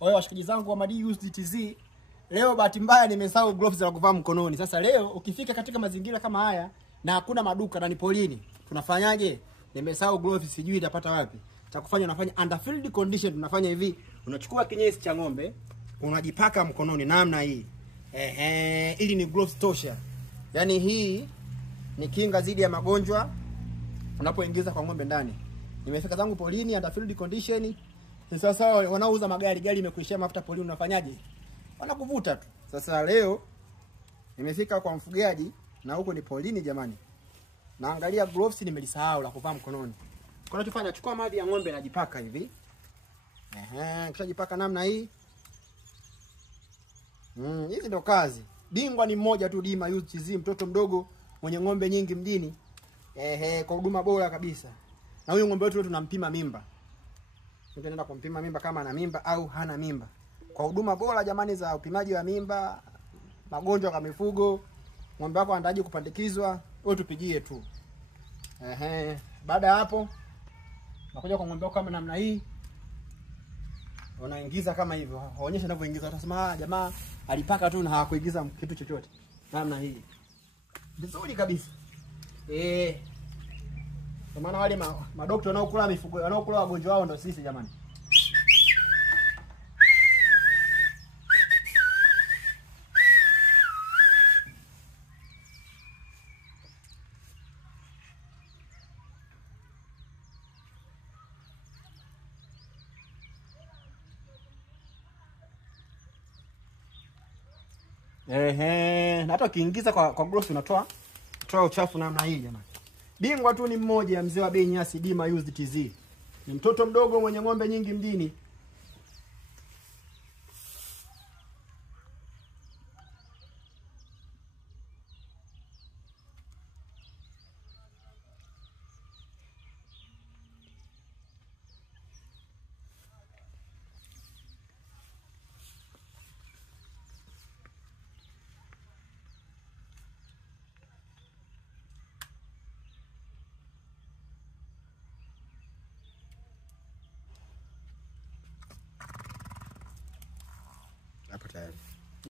Wao washikaji zangu wa Madi Used TZ, leo bahati mbaya nimesahau gloves za kuvaa mkononi. Sasa leo ukifika katika mazingira kama haya na hakuna maduka na ni polini, tunafanyaje? Nimesahau gloves, sijui nitapata wapi. Cha kufanya unafanya under field condition, tunafanya hivi. Unachukua kinyesi cha ng'ombe, unajipaka mkononi namna hii. Ili ni gloves tosha. Yaani hii ni kinga dhidi ya magonjwa unapoingiza kwa ng'ombe ndani. Nimefika zangu polini under field condition. Sasa wanaouza magari, gari imekuishia mafuta polini, unafanyaje? Wanakuvuta tu. Sasa leo nimefika kwa mfugaji na huko ni polini jamani. Naangalia gloves nimelisahau la kuvaa mkononi. Kwa unachofanya, chukua maji ya ng'ombe najipaka hivi. Kisha jipaka namna hii. Hizi ndo kazi. Bingwa ni mmoja tu, Dima Used TZ, mtoto mdogo mwenye ng'ombe nyingi mjini. Kwa huduma bora kabisa. Na huyu ng'ombe wetu tunampima mimba. Tunaenda kumpima mimba kama ana mimba au hana mimba. Kwa huduma bora jamani za upimaji wa mimba, magonjwa kwa mifugo, ng'ombe wako anataraji kupandikizwa, wewe tupigie tu. Baada ya hapo nakuja kwa ng'ombe wako kama namna hii. Unaingiza kama hivyo. Waonyesha ninavyoingiza. Utasema jamaa alipaka tu na hakuingiza kitu chochote. Namna hii. Vizuri kabisa. Kwa maana wale madokta wanaokula mifugo, wanaokula wagonjwa wao ndio sisi jamani. Na hata ukiingiza kwa gloves unatoa uchafu namna hii jamani. Bingwa tu ni mmoja, mzee wa bei nyasi, Dima Used TZ. Ni mtoto mdogo mwenye ng'ombe nyingi mjini.